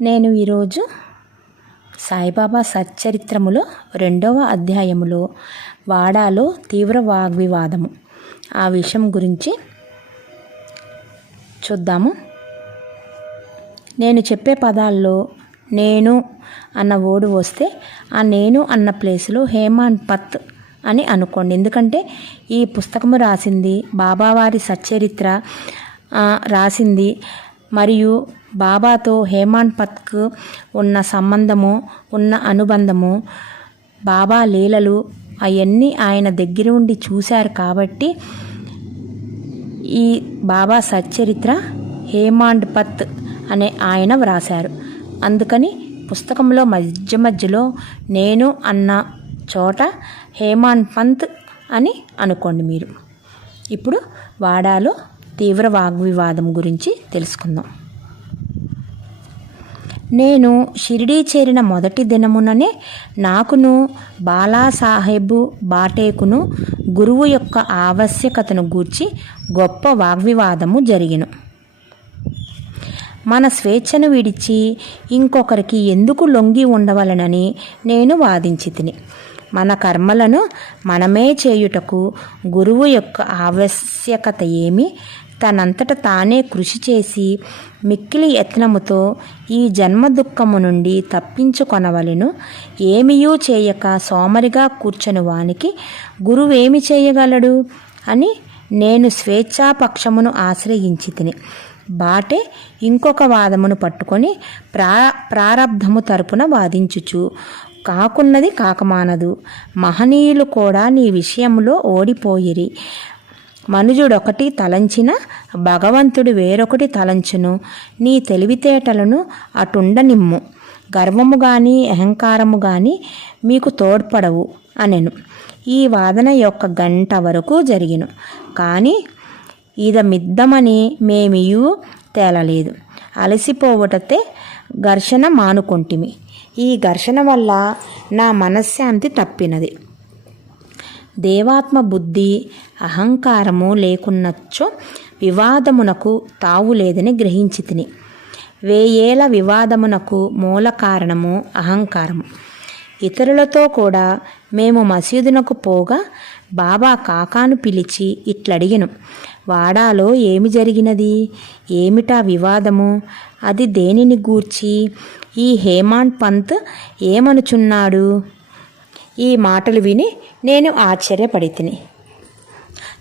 నేను ఈరోజు సాయిబాబా సచ్చరిత్రములో రెండవ అధ్యాయములో వాడాలో తీవ్ర వాగ్వివాదము. ఆ విషయం గురించి చూద్దాము. నేను చెప్పే పదాల్లో నేను అన్న ఓడు వస్తే ఆ నేను అన్న ప్లేస్లో హేమాన్ పత్ అని అనుకోండి. ఎందుకంటే ఈ పుస్తకము రాసింది బాబావారి సచ్చరిత్ర రాసింది మరియు బాబాతో హేమాన్ పత్కు ఉన్న సంబంధము ఉన్న అనుబంధము బాబా లీలలు అవన్నీ ఆయన దగ్గర ఉండి చూశారు కాబట్టి ఈ బాబా సచ్చరిత్ర హేమాండ్ పత్ అనే ఆయన వ్రాశారు. అందుకని పుస్తకంలో మధ్య మధ్యలో నేను అన్న చోట హేమాన్ పంత్ అని అనుకోండి మీరు. ఇప్పుడు వాడాలో తీవ్ర వాగ్వివాదం గురించి తెలుసుకుందాం. నేను షిరిడీ చేరిన మొదటి దినముననే నాకును బాలాసాహెబు బాటేకును గురువు యొక్క ఆవశ్యకతను గూర్చి గొప్ప వాగ్వివాదము జరిగిను. మన స్వేచ్ఛను విడిచి ఇంకొకరికి ఎందుకు లొంగి ఉండవలనని నేను వాదించి తిని మన కర్మలను మనమే చేయుటకు గురువు యొక్క ఆవశ్యకత ఏమి? తనంతట తానే కృషి చేసి మిక్కిలి యత్నముతో ఈ జన్మ దుఃఖము నుండి తప్పించుకొనవలెను. ఏమియూ చేయక సోమరిగా కూర్చొని వానికి గురువేమి చేయగలడు అని నేను స్వేచ్ఛాపక్షమును ఆశ్రయించి తిని బాటే ఇంకొక వాదమును పట్టుకొని ప్రా ప్రారబ్ధము తరపున వాదించుచు కాకున్నది కాకమానదు. మహనీయులు కూడా నీ విషయంలో ఓడిపోయిరి. మనుజుడొకటి తలంచిన భగవంతుడు వేరొకటి తలంచును. నీ తెలివితేటలను అటుండనిమ్ము. గర్వము గాని అహంకారము గాని మీకు తోడ్పడవు అనెను. ఈ వాదన యొక్క గంట వరకు జరిగిను. కానీ ఇదమిద్దమని మేమియు తేలలేదు. అలసిపోవటతే ఘర్షణ మానుకుంటిమి. ఈ ఘర్షణ వల్ల నా మనశ్శాంతి తప్పినది. దేవాత్మ బుద్ధి అహంకారము లేకున్నచ్చో వివాదమునకు తావు లేదని గ్రహించి తిని వేయేల వివాదమునకు మూల కారణము అహంకారము. ఇతరులతో కూడా మేము మసీదునకు పోగా బాబా కాకాను పిలిచి ఇట్లడిగను వాడాలో ఏమి జరిగినది? ఏమిటా వివాదము? అది దేనిని గూర్చి? ఈ హేమాండ్ పంత్ ఏమనుచున్నాడు? ఈ మాటలు విని నేను ఆశ్చర్యపడి తిని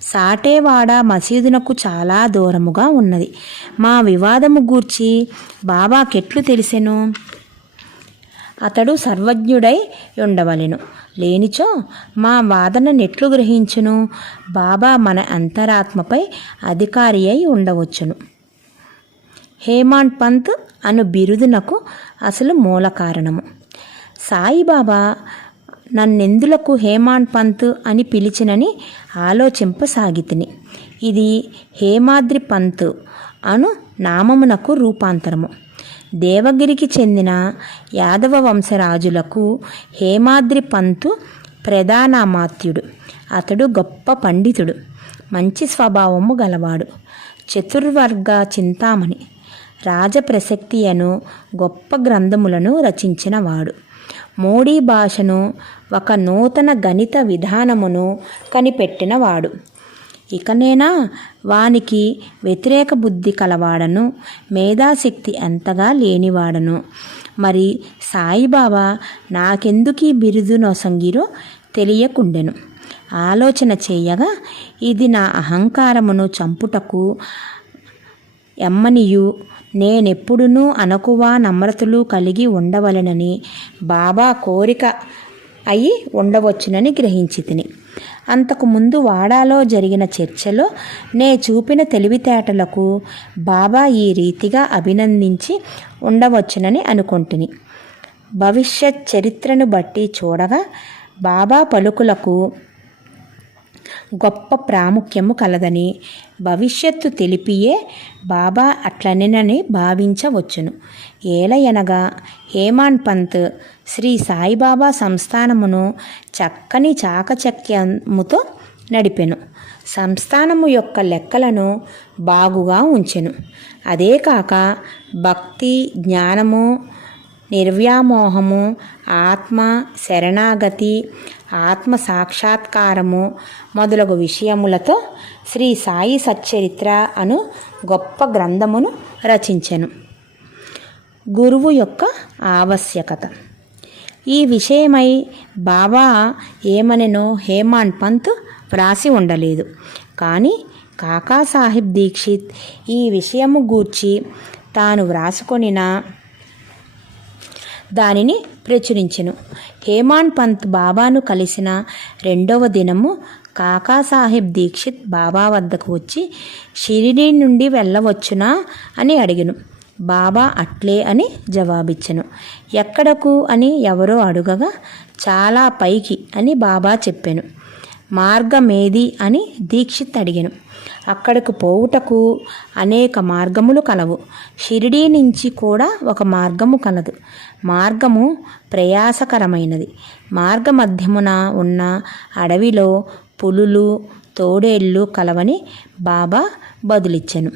సాటేవాడ మసీదునకు చాలా దూరముగా ఉన్నది. మా వివాదము గూర్చి బాబాకెట్లు తెలిసెను? అతడు సర్వజ్ఞుడై ఉండవలెను. లేనిచో మా వాదన నెట్లు గ్రహించును. బాబా మన అంతరాత్మపై అధికారి అయి ఉండవచ్చును. హేమాండ్ పంత్ అను బిరుదునకు అసలు మూల కారణము సాయిబాబా నన్నెందులకు హేమాన్ పంత్ అని పిలిచినని ఆలోచింపసాగితిని. ఇది హేమాద్రి పంత్ అను నామమునకు రూపాంతరము. దేవగిరికి చెందిన యాదవ వంశరాజులకు హేమాద్రి పంతు ప్రధానామాత్యుడు. అతడు గొప్ప పండితుడు. మంచి స్వభావము గలవాడు. చతుర్వర్గ చింతామణి. రాజప్రసక్తి అను గొప్ప గ్రంథములను రచించినవాడు. మోడీ భాషను ఒక నూతన గణిత విధానమును కనిపెట్టినవాడు. ఇకనేనా వానికి వ్యతిరేక బుద్ధి కలవాడను మేధాశక్తి ఎంతగా లేనివాడను. మరి సాయిబాబా నాకెందుకు ఈ బిరుదు నొసంగిరో తెలియకుండెను. ఆలోచన చేయగా ఇది నా అహంకారమును చంపుటకు ఎమ్మనియు నేనెప్పుడునూ అనకువా నమ్రతలు కలిగి ఉండవలెనని బాబా కోరిక అయి ఉండవచ్చునని గ్రహించి తిని అంతకుముందు వాడాలో జరిగిన చర్చలో నే చూపిన తెలివితేటలకు బాబా ఈ రీతిగా అభినందించి ఉండవచ్చునని అనుకొంటిని. భవిష్యత్ చరిత్రను బట్టి చూడగా బాబా పలుకులకు గొప్ప ప్రాముఖ్యము కలదని భవిష్యత్తు తెలిపియే బాబా అట్లనేనని భావించవచ్చును. ఏలయనగా హేమాన్ పంత్ శ్రీ సాయిబాబా సంస్థానమును చక్కని చాకచక్యముతో నడిపెను. సంస్థానము యొక్క లెక్కలను బాగుగా ఉంచెను. అదే కాక భక్తి జ్ఞానము నిర్వ్యామోహము ఆత్మ శరణాగతి ఆత్మ సాక్షాత్కారము మొదలగు విషయములతో శ్రీ సాయి సచ్చరిత్ర అను గొప్ప గ్రంథమును రచించెను. గురువు యొక్క ఆవశ్యకత. ఈ విషయమై బాబా ఏమనెనో హేమాన్ పంత్ వ్రాసి ఉండలేదు. కానీ కాకాసాహిబ్ దీక్షిత్ ఈ విషయము గూర్చి తాను వ్రాసుకొనిన దానిని ప్రచురించెను. హేమాన్ పంత్ బాబాను కలిసిన రెండవ దినము కాకాసాహెబ్ దీక్షిత్ బాబా వద్దకు వచ్చి షిరిడీ నుండి వెళ్ళవచ్చునా? అని అడిగను. బాబా అట్లే అని జవాబిచ్చెను. ఎక్కడకు? అని ఎవరో అడుగగా చాలా పైకి అని బాబా చెప్పాను. మార్గమేది అని దీక్షిత్ అడిగాను అక్కడకు పోవుటకు అనేక మార్గములు కలవు. షిరిడీ నుంచి కూడా ఒక మార్గము కలదు. మార్గము ప్రయాసకరమైనది. మార్గ మధ్యమున ఉన్న అడవిలో పులులు తోడేళ్ళు కలవని బాబా బదులిచ్చాను.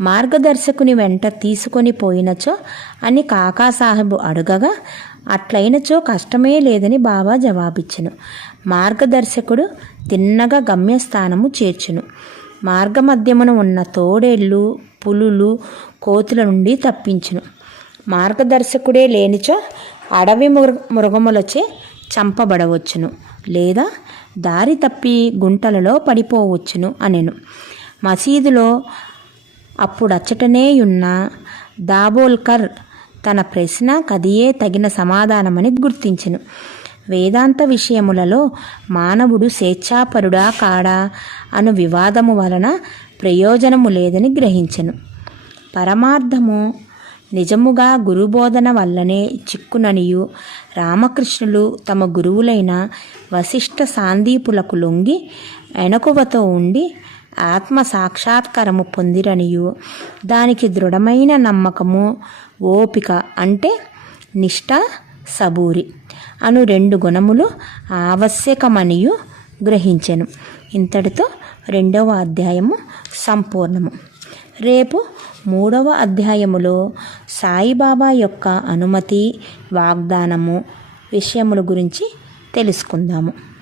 మార్గదర్శకుని వెంట తీసుకొని పోయినచో అని కాకాసాహెబు అడుగగా అట్లయినచో కష్టమే లేదని బాబా జవాబిచ్చను. మార్గదర్శకుడు తిన్నగా గమ్యస్థానము చేర్చును. మార్గమధ్యమున ఉన్న తోడేళ్ళు పులులు కోతుల నుండి తప్పించును. మార్గదర్శకుడే లేనిచో అడవి మృగ మృగములచే చంపబడవచ్చును లేదా దారి తప్పి గుంటలలో పడిపోవచ్చును అనెను. మసీదులో అప్పుడచ్చటనేయున్న దాబోల్కర్ తన ప్రశ్న కదియే తగిన సమాధానమని గుర్తించెను. వేదాంత విషయములలో మానవుడు స్వేచ్ఛాపరుడా కాడా అను వివాదము వలన ప్రయోజనము లేదని గ్రహించెను. పరమార్థము నిజముగా గురుబోధన వల్లనే చిక్కుననియు రామకృష్ణులు తమ గురువులైన వశిష్ఠ సాందీపులకు లొంగి ఎనకువతో ఉండి ఆత్మ సాక్షాత్కారము పొందిరనియు. దానికి దృఢమైన నమ్మకము ఓపిక అంటే నిష్ఠ సబూరి. అను రెండు గుణములు ఆవశ్యకమనియు గ్రహించెను. ఇంతటితో రెండవ అధ్యాయము సంపూర్ణము. రేపు మూడవ అధ్యాయములో సాయిబాబా యొక్క అనుమతి వాగ్దానము విషయముల గురించి తెలుసుకుందాము.